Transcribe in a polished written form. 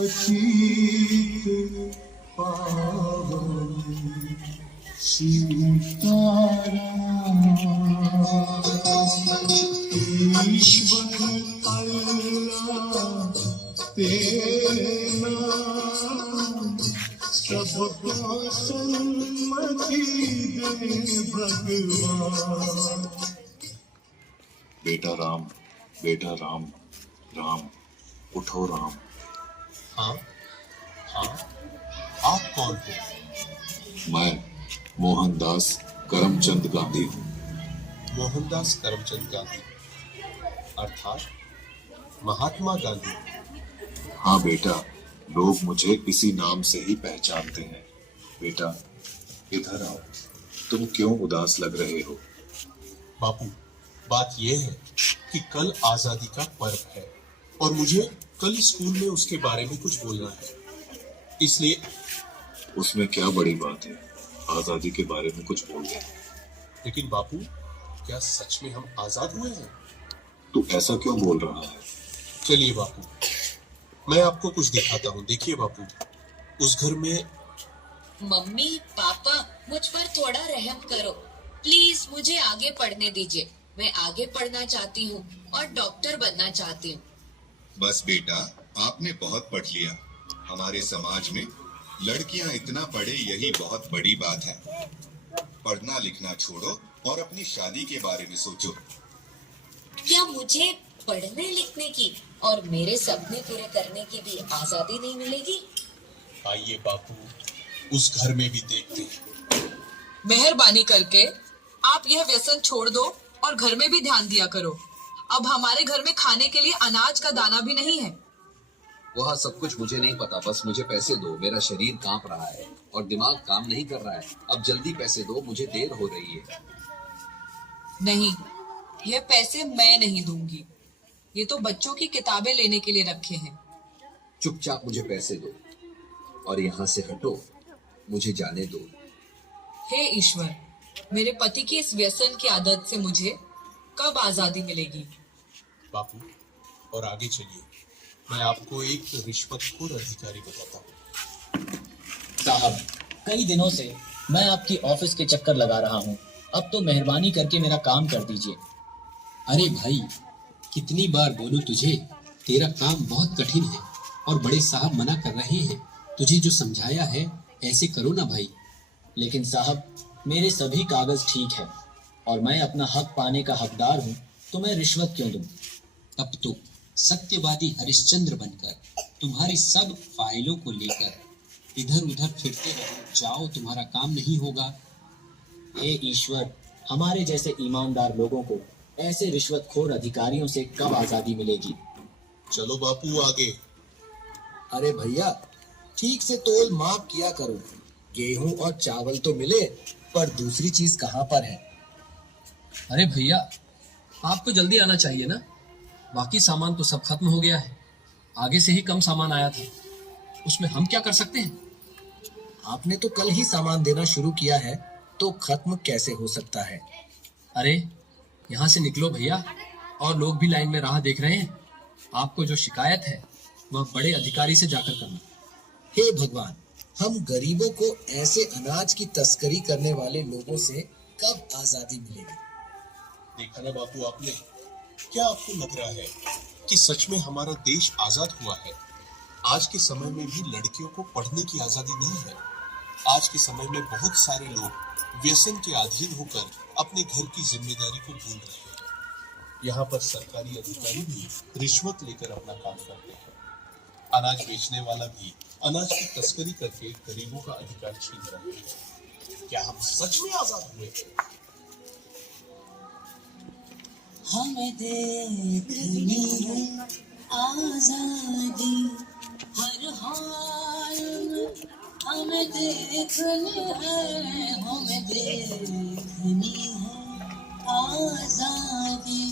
पतित पावन सीताराम। ईश्वर अल्लाह तेरे नाम, सबको सन्मति दे भगवान। बेटा राम, बेटा राम, राम उठो राम। हाँ हाँ, आप कौन हो? मैं मोहनदास करमचंद गांधी हूँ। मोहनदास करमचंद गांधी अर्थात महात्मा गांधी। हाँ बेटा, लोग मुझे इसी नाम से ही पहचानते हैं। बेटा इधर आओ, तुम क्यों उदास लग रहे हो? बापू, बात यह है कि कल आजादी का पर्व है और मुझे कल स्कूल में उसके बारे में कुछ बोलना है, इसलिए। उसमें क्या बड़ी बात है, आजादी के बारे में कुछ बोल दे। लेकिन बापू, क्या सच में हम आजाद हुए हैं? तू ऐसा क्यों बोल रहा है? चलिए बापू, मैं आपको कुछ दिखाता हूँ। देखिए बापू, उस घर में। मम्मी पापा, मुझ पर थोड़ा रहम करो प्लीज, मुझे आगे पढ़ने दीजिए। मैं आगे पढ़ना चाहती हूँ और डॉक्टर बनना चाहती हूँ। बस बेटा, आपने बहुत पढ़ लिया। हमारे समाज में लड़कियां इतना पढ़े यही बहुत बड़ी बात है। पढ़ना लिखना छोड़ो और अपनी शादी के बारे में सोचो। क्या मुझे पढ़ने लिखने की और मेरे सपने पूरे करने की भी आजादी नहीं मिलेगी? आइए बापू, उस घर में भी देखते हैं। मेहरबानी करके आप यह व्यसन छोड़ दो और घर में भी ध्यान दिया करो। अब हमारे घर में खाने के लिए अनाज का दाना भी नहीं है। वह सब कुछ मुझे नहीं पता, बस मुझे पैसे दो। मेरा शरीर कांप रहा है और दिमाग काम नहीं कर रहा है। अब जल्दी पैसे दो, मुझे देर हो रही है। नहीं, यह पैसे मैं नहीं दूंगी। ये तो बच्चों की किताबें लेने के लिए रखे हैं। चुपचाप मुझे पैसे दो और यहाँ से हटो, मुझे जाने दो। हे ईश्वर, मेरे पति की इस व्यसन की आदत से मुझे कब आजादी मिलेगी? बापू, और आगे चलिए, मैं आपको एक रिश्वतखोर अधिकारी बताता हूँ। साहब, कई दिनों से मैं आपकी ऑफिस के चक्कर लगा रहा हूँ। अब तो मेहरबानी करके मेरा काम कर दीजिए। अरे भाई, कितनी बार बोलूं तुझे, तेरा काम बहुत कठिन है और बड़े साहब मना कर रहे हैं। तुझे जो समझाया है ऐसे करो ना भाई। लेकिन साहब, मेरे सभी कागज ठीक है और मैं अपना हक पाने का हकदार हूँ, तो मैं रिश्वत क्यों दूं? तब तो सत्यवादी हरिश्चंद्र बनकर तुम्हारी सब फाइलों को लेकर इधर उधर फिरते रहो। जाओ, तुम्हारा काम नहीं होगा। हे ईश्वर, हमारे जैसे ईमानदार लोगों को ऐसे रिश्वतखोर अधिकारियों से कब आजादी मिलेगी? चलो बापू आगे। अरे भैया, ठीक से तोल माप किया करो। गेहूं और चावल तो मिले, पर दूसरी चीज कहाँ पर है? अरे भैया, आपको जल्दी आना चाहिए ना। बाकी सामान तो सब खत्म हो गया है। आगे से ही कम सामान आया था, उसमें हम क्या कर सकते हैं? आपने तो कल ही सामान देना शुरू किया है, तो खत्म कैसे हो सकता है? अरे यहाँ से निकलो भैया, और लोग भी लाइन में राह देख रहे हैं। आपको जो शिकायत है वह बड़े अधिकारी से जाकर करना। हे भगवान, हम गरीबों को ऐसे अनाज की तस्करी करने वाले लोगों से कब आजादी मिलेगी? देखा ना बापू आपने, क्या आपको लग रहा है कि सच में हमारा देश आजाद हुआ है? आज के समय में भी लड़कियों को पढ़ने की आजादी नहीं है। आज के समय में बहुत सारे लोग व्यसन के अधीन होकर अपने घर की जिम्मेदारी को भूल रहे हैं। यहाँ पर सरकारी अधिकारी भी रिश्वत लेकर अपना काम करते हैं। अनाज बेचने वाला भी अनाज की तस्करी करके गरीबों का अधिकार छीन रहे हैं। क्या हम सच में आजाद हुए हैं? हमें देखनी है आजादी हर हाल में, हमें देखनी है, हमें देखनी है आजादी।